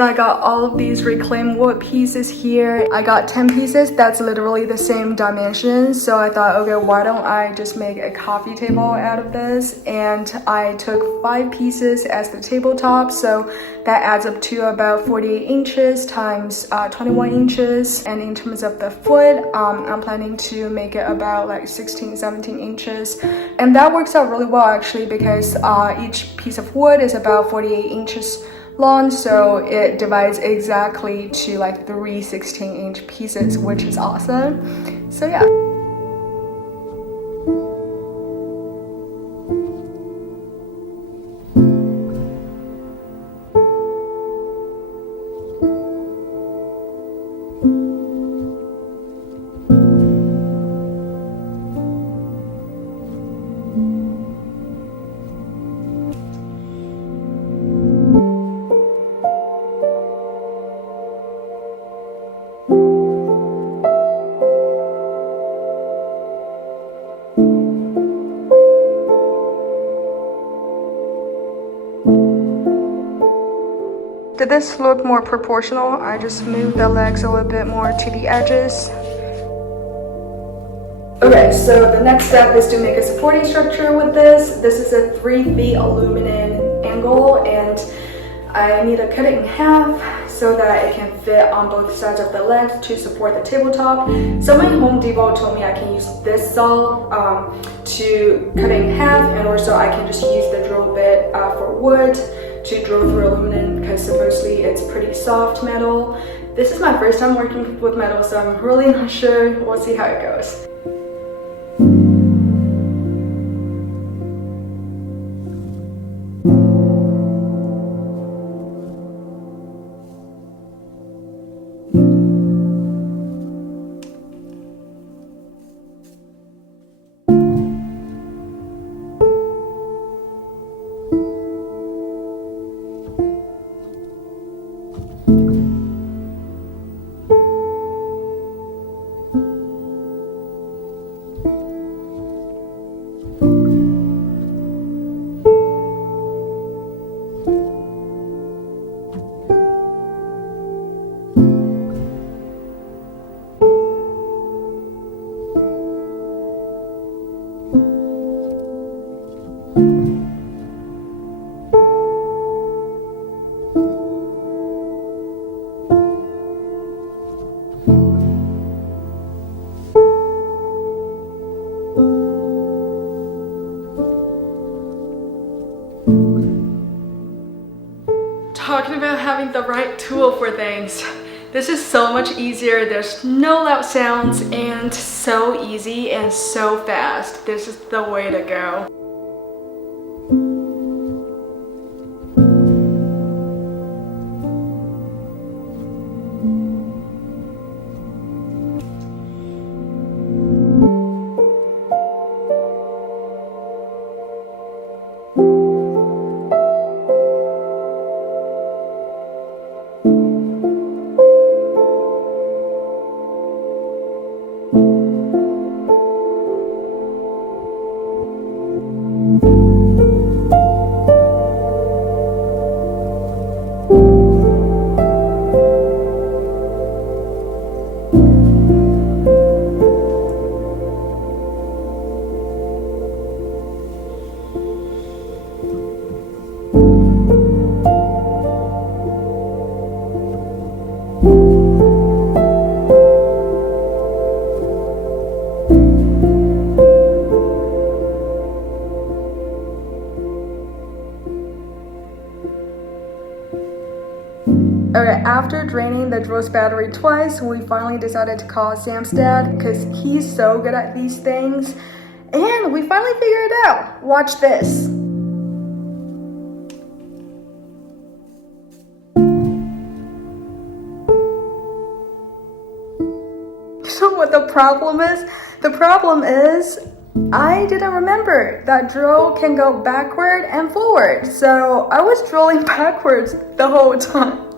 So I got all of these reclaimed wood pieces here. I got 10 pieces. That's literally the same dimensions. So I thought, okay, why don't I just make a coffee table out of this? And I took 5 pieces as the tabletop. So that adds up to about 48 inches times 21 inches. And in terms of the foot, I'm planning to make it about like 16, 17 inches. And that works out really well actually, because each piece of wood is about 48 inches long, so it divides exactly to like 3 16-inch pieces, which is awesome. So yeah. Did this look more proportional? I just moved the legs a little bit more to the edges. Okay, so the next step is to make a supporting structure with this. This is a 3 feet aluminum angle, and I need to cut it in half so that it can fit on both sides of the legs to support the tabletop. Someone Home Depot told me I can use this saw to cut it in half, and also I can just use the drill bit for wood to drill through aluminum, because supposedly it's pretty soft metal. This is my first time working with metal, so I'm really not sure. We'll see how it goes. Talking about having the right tool for things. This is so much easier. There's no loud sounds and so easy and so fast. This is the way to go. Okay, after draining the drill's battery twice, we finally decided to call Sam's dad because he's so good at these things. And we finally figured it out. Watch this. So what the problem is? The problem is I didn't remember that drill can go backward and forward. So I was drilling backwards the whole time.